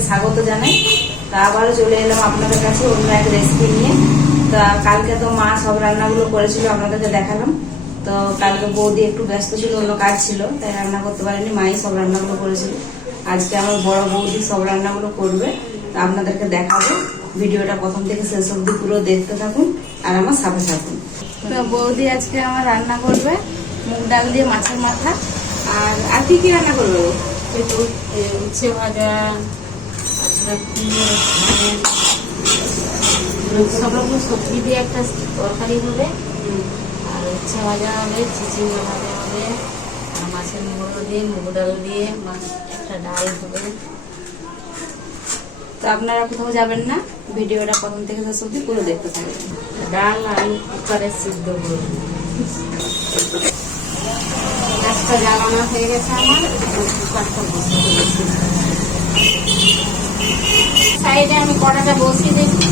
সবাইকে স্বাগত জানাই। তা আবারও চলে এলাম আপনাদের কাছে অন্য এক রেসিপি নিয়ে। তা কালকে তো মা সব রান্নাগুলো করেছিল, আপনাদেরকে দেখালাম। তো কালকে বৌদি একটু ব্যস্ত ছিল, অন্য কাজ ছিল, তাই রান্না করতে পারেনি। মাই সব রান্নাগুলো করেছিল। আজকে আমার বড় বৌদি সব রান্নাগুলো করবে, তা আপনাদেরকে দেখাবো। ভিডিওটা প্রথম থেকে শেষ অবধি পুরো দেখতে থাকুন আর আমার সাথে থাকুন। তো বৌদি আজকে আমার রান্না করবে মুগ ডাল দিয়ে মাছের মাথা। আর কি কি রান্না করবে? উচ্ছে ভাজা, সব রকম সবজি দিয়ে একটা তরকারি হবে, আর উচ্ছে ভাজা হবে, চিচিঙ্গা ভাজা হবে, আর মাছের মুড়ো দিয়ে মুগ ডাল দিয়ে একটা ডাল হবে। তো আপনারা কোথাও যাবেন না, ভিডিওটা প্রথম থেকে শেষ অবধি পুরো দেখতে থাকবেন। ডাল আলু কুকারে সিদ্ধ করবো। গ্যাসটা জ্বালানো হয়ে গেছে আমার, কুকারটা বসিয়ে দিয়েছি। সাইডে আমি কড়াটা বসিয়ে দিচ্ছি।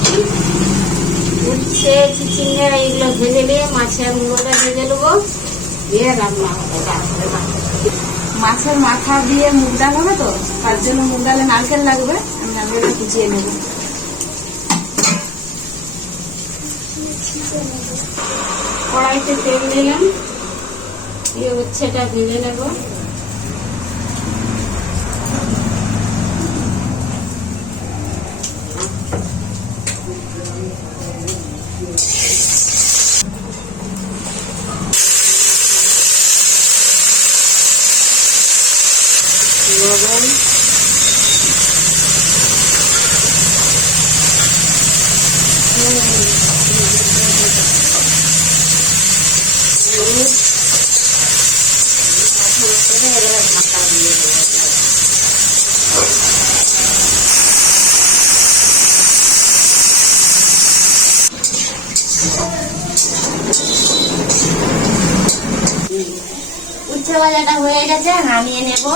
উচ্ছে চিচিঙ্গা এগুলো ভেজে নিয়ে মাছের মুড়োটা ভেজে নেবো, দিয়ে রান্না হবে। মাছের মাথা দিয়ে মুগ ডাল হবে, তো তার জন্য মুগ ডালে নারকেল লাগবে। আমি নারকেলটা কুচিয়ে নেব। কড়াইতে তেল দিলাম, দিয়ে উচ্ছেটা ভেজে নেব। লবণ, হলুদ, এবারে ঢাকা দিয়ে দেবো। উচ্ছে ভাজাটা হয়ে গেছে, নামিয়ে নেব।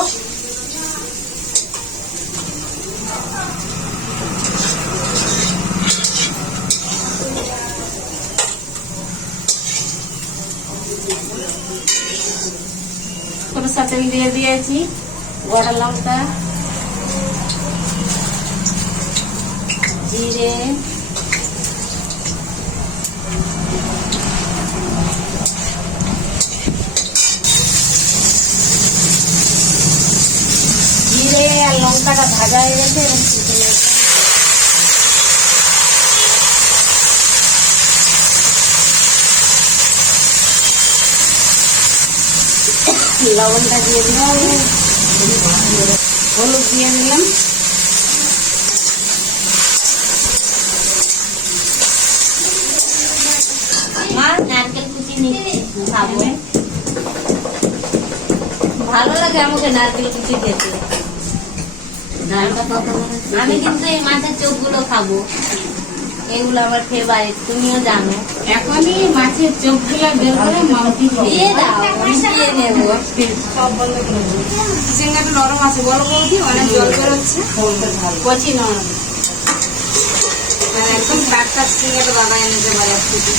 সরষের তেল দিয়ে দিয়েছি, গোটা লঙ্কা, জিরে, আর লঙ্কাটা ভাজা হয়ে গেছে। লবণটা দিয়ে দিলাম, হলুদ দিয়ে নিলাম, নারকেল কুচি নিচ্ছি, খাবো। ভালো লাগে আমাকে নারকেল কুচি খেতে। আমি কিন্তু এই মাছের চোখগুলো খাবো, এগুলো আমার ফেভারিট, তুমিও জানো। এখনই মাছের চোখগুলো বের করে মামটি দিয়ে দাও, দিয়ে নেবো। চিচিঙ্গাটা নরম আছে বলো বৌদি, অনেক জল বেরোচ্ছে। কচি নরম, একদম টাটকা চিচিঙ্গাটা বাবা এনেছে বাজার থেকে।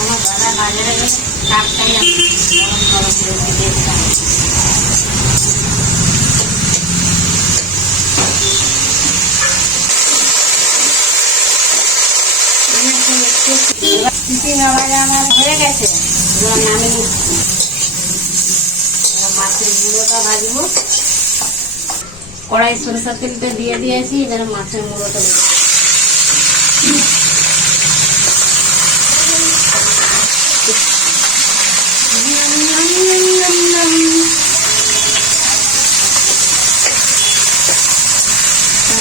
আমার দাদা বাজারে টাটকাই গরম গরম রয়েছে, দেখতাম। চিচিঙ্গা ভাজা আমার হয়ে গেছে, এবার নামিয়ে নিচ্ছি। মাছের মুড়োটা ভাজবো। কড়াই সরষের তেলটা দিয়ে দিয়েছি, এবার মাছের মুড়োটা দেবো।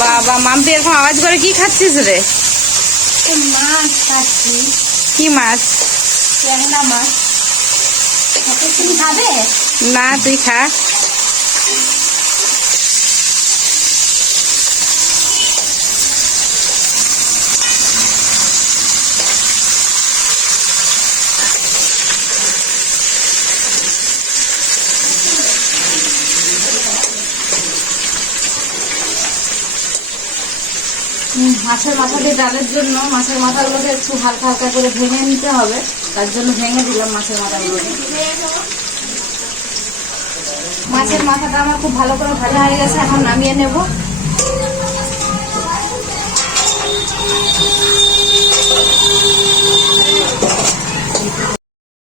বাবা মাম্পি এরকম আওয়াজ করে কি খাচ্ছিস রে? মাছ খাচ্ছি। কি মাছ? ট্যাংরা মাছ। তুমি খাবে? না তুই খা। মাছের মাথা দিয়ে ডালের জন্য মাছের মাথাগুলোকে একটু হালকা হালকা করে ভেঙে নিতে হবে, তার জন্য ভেঙে দিলাম মাছের মাথাগুলোকে। মাছের মাথাটা আমার খুব ভালো করে ভাজা হয়ে গেছে, এখন নামিয়ে নেব।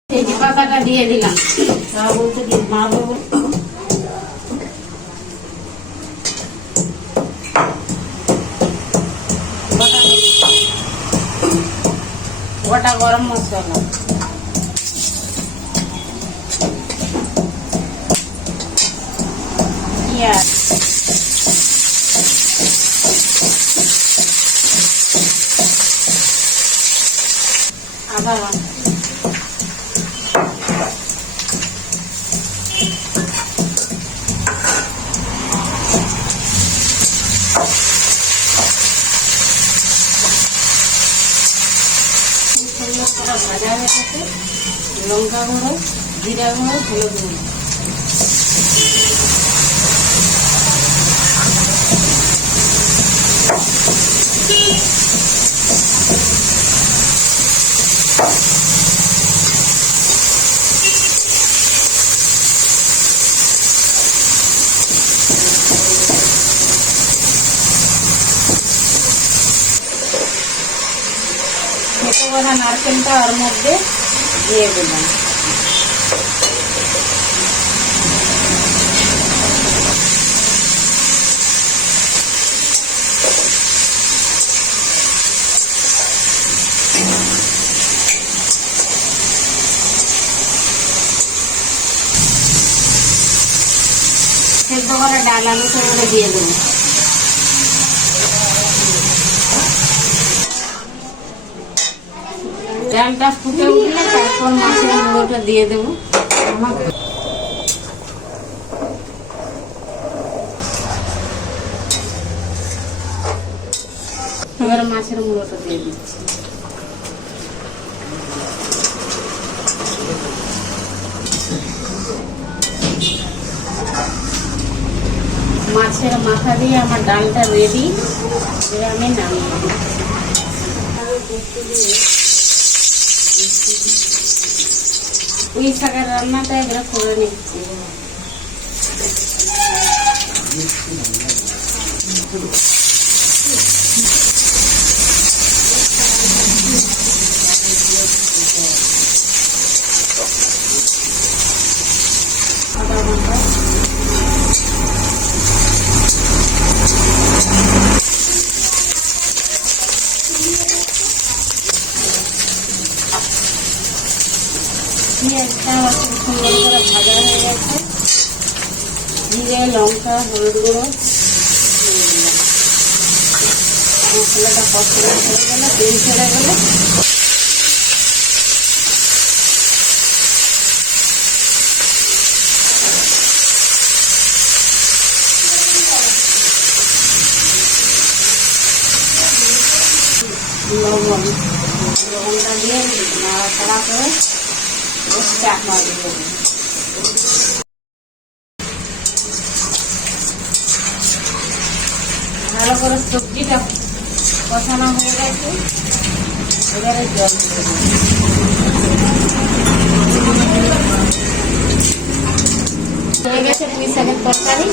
তেজি পাতাটা দিয়ে দিলাম, তা বলতে কি মারবো বলে। গোটা গরম মশলা, পেঁয়াজ, আদা বাটা, ভাজা হয়ে গেছে। লঙ্কা গুঁড়ো, জিরা গুঁড়ো, হলুদ গুঁড়ো, ছোটো করা নারকেলটা ওর মধ্যে দিয়ে দিলাম। সেদ্ধ করা ডাল আলু সেগুলো দিয়ে দেবো। ডালটা ফুটে উঠলে তারপর মাছের মুড়োটা দিয়ে দেবো। এবার মাছের মুড়োটা দিয়ে দিচ্ছি। মাছের মাথা দিয়ে আমার ডালটা রেডি, এবার আমি নামিয়ে দিচ্ছি। পুঁই শাকের রান্নাটা এগুলো করে নিচ্ছি। আদা বাটা, পেঁয়াজটা সুন্দর করে ভাজা হয়ে গেছে। জিরে, লঙ্কা, হলুদ গুঁড়ো দিয়ে দিলাম। মশলাটা কষানো হয়ে গেলে, তেল ছেড়ে গেলে লবণটা দিয়ে নাড়াচাড়া করে চাকমা দিয়ে দেবো। ভালো করে সবজিটা কষানো হয়ে গেছে, এবারে জল দিয়ে দেবো। হয়ে গেছে পুঁই শাকের তরকারি,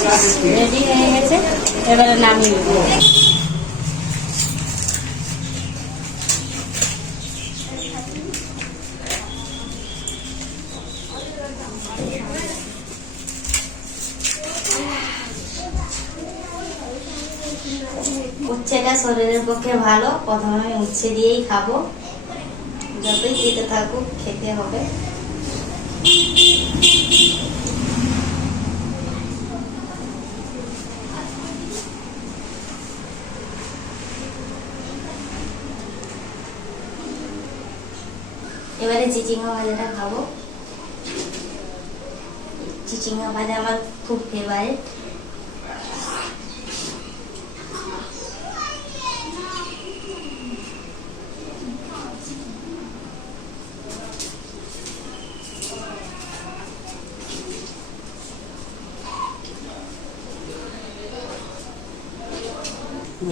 রেডি হয়ে গেছে, এবারে নামিয়ে দেবো। উচ্ছেটা শরীরের পক্ষে ভালো, প্রথমে আমি উচ্ছে দিয়েই খাবো, যতই খেতে থাকুক খেতে হবে। এবারে চিচিঙ্গা ভাজাটা খাবো। চিচিঙ্গা ভাজা আমার খুব ফেভারিট।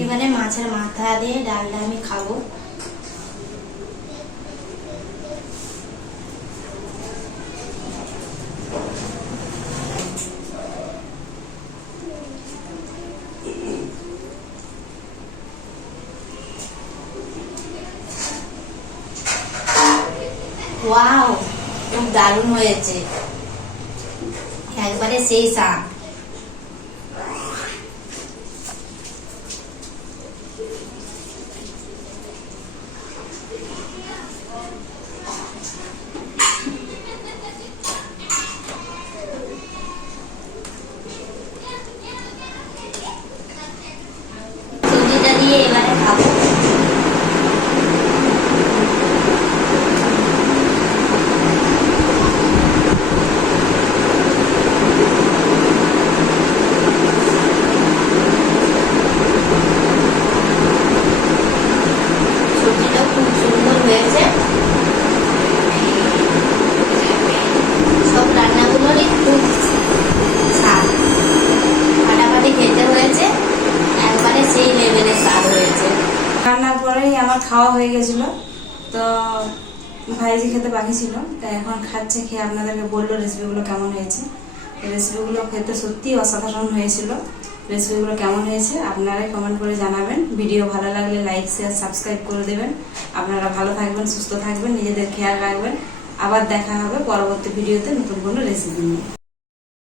এবারে মাছের মাথা দিয়ে ডালটা আমি খাবো। দারুণ হয়েছে, একবারে সেই স্বাদ। সবজিটা দিয়ে এবারে খাবো। সবজিটা খুব সুন্দর হয়েছে, সব রান্নাগুলোরই খুব স্বাদ, ফাটাফাটি খেতে হয়েছে, একবারে সেই লেভেলের স্বাদ হয়েছে। রান্নার পরেই আমার খাওয়া হয়ে গেছিল, তো ভাইজি খেতে বাকি ছিল, তাই এখন খাচ্ছে, খেয়ে আপনাদেরকে বললো রেসিপিগুলো কেমন হয়েছে। রেসিপিগুলো খেতে সত্যি অসাধারণ হয়েছিল। রেসিপিগুলো কেমন হয়েছে আপনারাই কমেন্ট করে জানাবেন। ভিডিও ভালো লাগলে লাইক শেয়ার সাবস্ক্রাইব করে দেবেন। আপনারা ভালো থাকবেন, সুস্থ থাকবেন, নিজেদের খেয়াল রাখবেন। আবার দেখা হবে পরবর্তী ভিডিওতে নতুন কোনো রেসিপি নিয়ে।